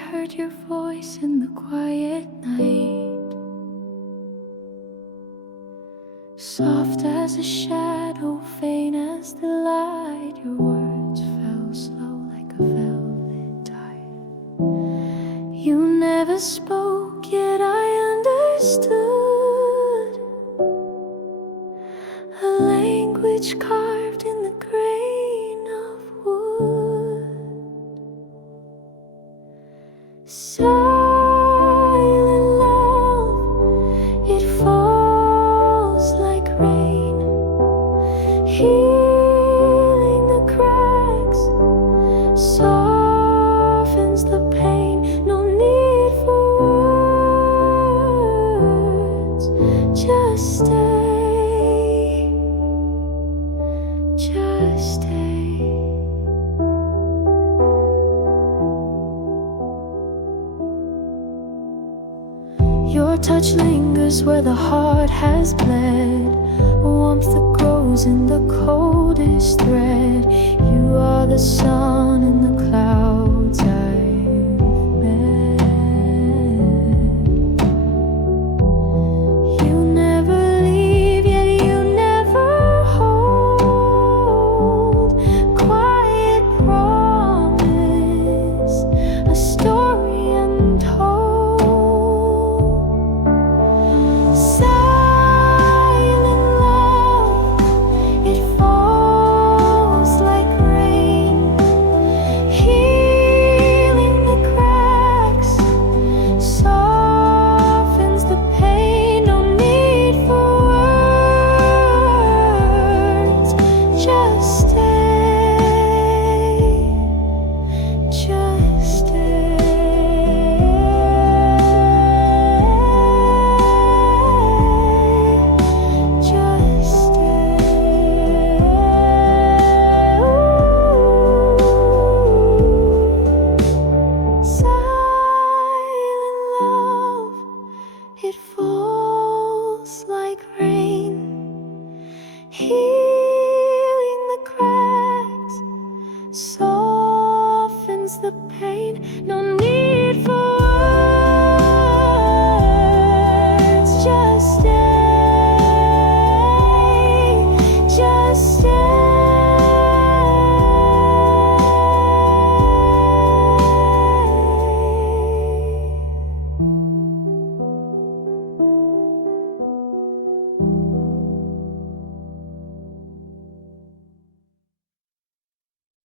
heard your voice in the quiet night, soft as a shadow, faint as the light. Your words fell slow like a velvet tide. You never spoke, yet I understood a language carved in the grain of wood. Silent love, it falls like rain, healing the cracks, softens the pain. No need for words, just stay, just stay. Your touch lingers where the heart has bled, a warmth that grows in the coldest thread. You are the sun in the clouds I've met. You never leave, yet you never hold. Quiet promise, a story untold. Silent love, it falls like rain, healing the cracks, softens the pain. No need for words, just stay, just stay, just stay. Silent love, it falls like rain, healing the cracks, softens the pain. No need